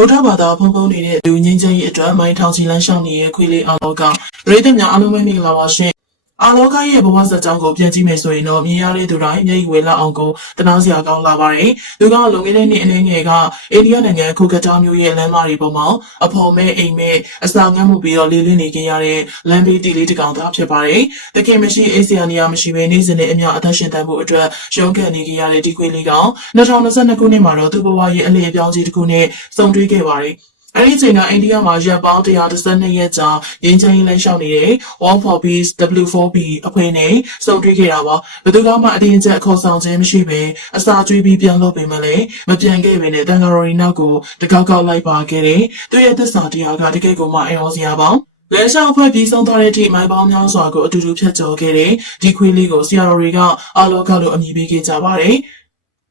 ဗုဒ္ဓဘာသာဖုံဖုံနေတဲ့လူငင်းချင်းရဲ့အတွက်မိုင်းထောင်ချီလန်းရှောင်းနေတဲ့ခွေးလေးအားလောကပရိသတ်များအားလုံးပဲမင်္ဂလာပါရှင်အားလောကရဲ့ဘဝဇာတ်ကြောင်းကိုပြန်ကြည့်မယ်ဆိုရင်တော့မြင်ရတဲ့သူတိုင်းမျက်ရည်ဝေလောက်အောင်ကိုတနာစရာကောင်းလာပါတယ်။သူကလုံခဲ့တဲ့နှစ်အနေငယ်ကအိန္ဒိယနိုင်ငံခုကတားမြို့ရဲ့လမ်းမတွေပေါ်မှာအဖော်မဲအိမ်မဲအစာငတ်မှုပြီးတော့လေးလင်းနေကြရတဲ့လမ်းဘေးတီလေးတစ်ကောင်သားဖြစ်ပါတယ်။တခင်မရှိအေးစရာနေရာမရှိဘဲနေစဉ်နဲ့အမျှအသက်ရှင်တန်ဖို့အတွက်ရုန်းကန်နေကြရတဲ့ဒီခွေးလေးကောင်2022ခုနှစ်မှာတော့သူ့ဘဝရဲ့အလျော်ပြောင်းကြီးတစ်ခုနဲ့စုံတွေ့ခဲ့ပါတယ်။အဲဒီချိန်ကအိန္ဒိယမှာရပ်ပေါင်း112ရက်ကြာရင်းချမ်းရေးလမ်းလျှောက်နေတဲ့ All for Peace W4P အဖွဲ့နဲ့စုံတွေ့ခဲ့တာပါဘယ်သူကမှအတင်းကျပ်ခေါ်ဆောင်ခြင်းမရှိဘဲအစာကျွေးပြီးပြန်လို့ပေမဲ့လည်းမပြန်ခဲ့ဘဲနဲ့တန်ဃာတော်ရီနောက်ကိုတကောက်ကောက်လိုက်ပါခဲ့တယ်သူရဲ့သစ္စာတရားကတကယ်ကိုမှအံ့ဩစရာပါလဲရှောက်ဖွဲ့ပြီးဆုံးသွားတဲ့အထိမိုင်ပေါင်းများစွာကိုအတူတူဖြတ်ကျော်ခဲ့တဲ့ဒီခွေးလေးကိုဆရာတော်တွေကအားလောကလို့အမည်ပေးခဲ့ကြပါတယ်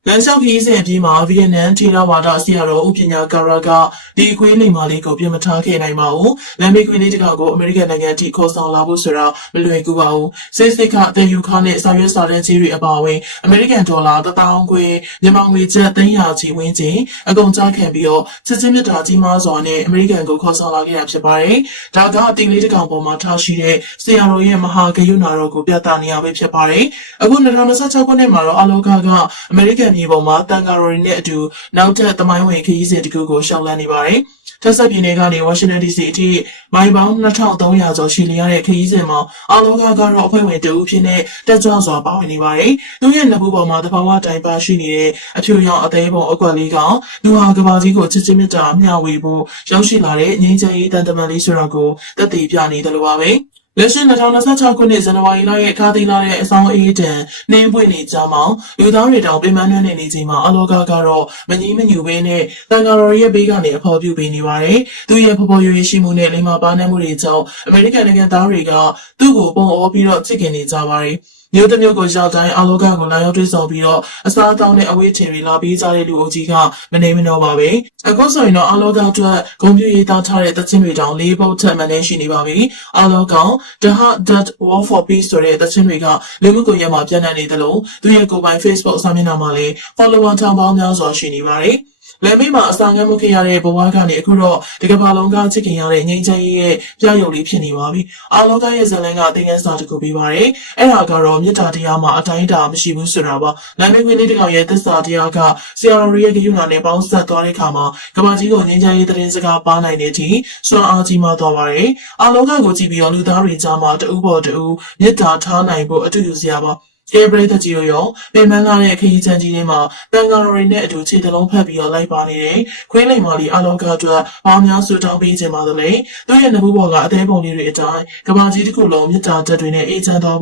လမ်းလျှောက်ခီးစဉ်အပြီးမှာဗီယက်နမ်ထေရဝါဒဆရာတော်ဦးပညာကာရာကဒီခွေးလိမ်မာလေးကိုပြင်မထားခဲ့နိုင်ပါဘူး။လမ်းဘေးခွေးလေးတစ်ကောင်ကိုအမေရိကန်နိုင်ငံထိခေါ်ဆောင်လာဖို့ဆိုတာမလွယ်ကူပါဘူး။စစ်စစ်ခတန်ယူခါနဲ့စာရွက်စာတမ်းကြီးတွေအပါအဝင်အမေရိကန်ဒေါ်လာ1000ခွေမြန်မာငွေကျပ်300ချီဝန်းကျင်အကုန်ကြားခံပြီးတော့စစ်စစ်မြတ်တာကြီးမားစွာနဲ့အမေရိကန်ကိုခေါ်ဆောင်လာခဲ့တာဖြစ်ပါတယ်။ဒါကအတီလေးတစ်ကောင်ပေါ်မှာထားရှိတဲ့ဆရာတော်ရဲ့မဟာဂယုဏတော်ကိုပြသနေရပဲဖြစ်ပါတယ်။အခု2026ခုနှစ်မှာတော့အလောကကအမေရိကန်မြေပေါ်မှာတန်ဃာတော်တွေနဲ့အတူနောက်ထပ်သမိုင်းဝင်ခရီးစဉ်တစ်ခုကိုရှောင်လန်းနေပါတယ်။တက်ဆက်ပြည်နယ်ကနေဝါရှင်တန် DC အထိမိုင်ပေါင်း2300ကျော်ရှိလျားတဲ့ခရီးစဉ်မှာအလောကကတော့အဖွဲ့ဝင်တဦးဖြစ်တဲ့တက်ကြွစွာပါဝင်နေပါတယ်။သူရဲ့နှစ်ဘူးပေါ်မှာတဘာဝတိုင်ပါရှိနေတဲ့အဖြူရောင်အသေးပုံအကွက်လေးကလူဟာကဘာကြီးကိုချစ်ချင်းမြတ်တာမျှဝေဖို့ရောက်ရှိလာတဲ့ငြိမ်းချမ်းရေးတန်တမန်လေးဆိုတော့ကိုသက်သေပြနေတယ်လို့ပါပဲ။လက်ရှိ2026ခုနှစ်ဇန်နဝါရီလရဲ့ခါသိလာတဲ့အဆောင်အေးတန်နှင်းပွင့်နေကြမှာလူသားတွေတောင်ပြင်ပန်းနှွှဲနေချိန်မှာအလောကကတော့မငြင်းမညူပဲနဲ့တန်ဃာတော်ရဲ့ဘေးကနေအဖော်ပြုပေးနေပါတယ်။သူရဲ့ဖော်ဖော်ရွရွရှိမှုနဲ့လိမ္မာပါနှံ့မှုတွေကြောင့်အမေရိကန်နိုင်ငံသားတွေကသူ့ကိုပုံအောပြီးတော့ချစ်ခင်နေကြပါတယ်။မြို့တစ်မြို့ကိုရောက်တိုင်းအလောကကိုလာရောက်တွေ့ဆုံပြီးတော့အစားအသောက်နဲ့အဝတ်ထည်တွေလာပေးကြတဲ့လူအုပ်ကြီးကမနေမနှောပါပဲအခုဆိုရင်တော့အလောကအတွက်ဂုဏ်ပြုရေးသားထားတဲ့သချင်းတွေတောင်၄ပုတ်ထက်မှန်းရှိနေပါပြီအလောက The Heart That War for Peace ဆိုတဲ့သချင်းတွေကလူမှုကွန်ရက်မှာပြန့်နှံ့နေတယ်လို့သူရဲ့ကိုယ်ပိုင် Facebook စာမျက်နှာမှာလည်း follower ထောင်ပေါင်းများစွာရှိနေပါတယ်လမ်းမေးမှာအစာငတ်မှုခဲ့ရတဲ့ဘဝကနေအခုတော့ဒီကမ္ဘာလုံးကချစ်ခင်ရတဲ့ငြိမ်းချမ်းရေးရဲ့ပြယုံလေးဖြစ်နေပါပြီ။အားလောကရဲ့ဇလန်ကသင်ခန်းစာတစ်ခုပေးပါတယ်။အဲ့ဒါကတော့မေတ္တာတရားမှာအတိုင်းအတာမရှိဘူးဆိုတာပါ။လမ်းမေးခွေးလေးတစ်ကောင်ရဲ့သစ္စာတရားကဆရာတော်ရဲ့ဂရုဏာနဲ့ပေါင်းစပ်သွားတဲ့အခါမှာကမ္ဘာကြီးကိုငြိမ်းချမ်းရေးသတင်းစကားပါနိုင်တဲ့အထိစွမ်းအားကြီးမားသွားပါတယ်။အားလောကကိုကြည့်ပြီးတော့လူသားတွေကြားမှာတဦးပေါ်တဦးမေတ္တာထားနိုင်ဖို့အတူယူစရာပါ။ကျေးပရိသတ်ကြီးတို့ရောပြင်ပန်းလာတဲ့ခရီးချမ်းကြီးတွေမှာတန်ဃာတော်တွေနဲ့အတူခြေတလုံးဖက်ပြီးတော့လိုက်ပါနေတဲ့ခွေးလိမ်မာလီအလောကအတွက်ပေါင်းများစွာတောင်းပေးခြင်းပါသလဲသူရဲ့နဘူးဘော်ကအသေးပုံလေးတွေအတိုင်းကဘာကြီးတစ်ခုလုံးမြတ်တာတက်တွေနဲ့အေးချမ်းသွား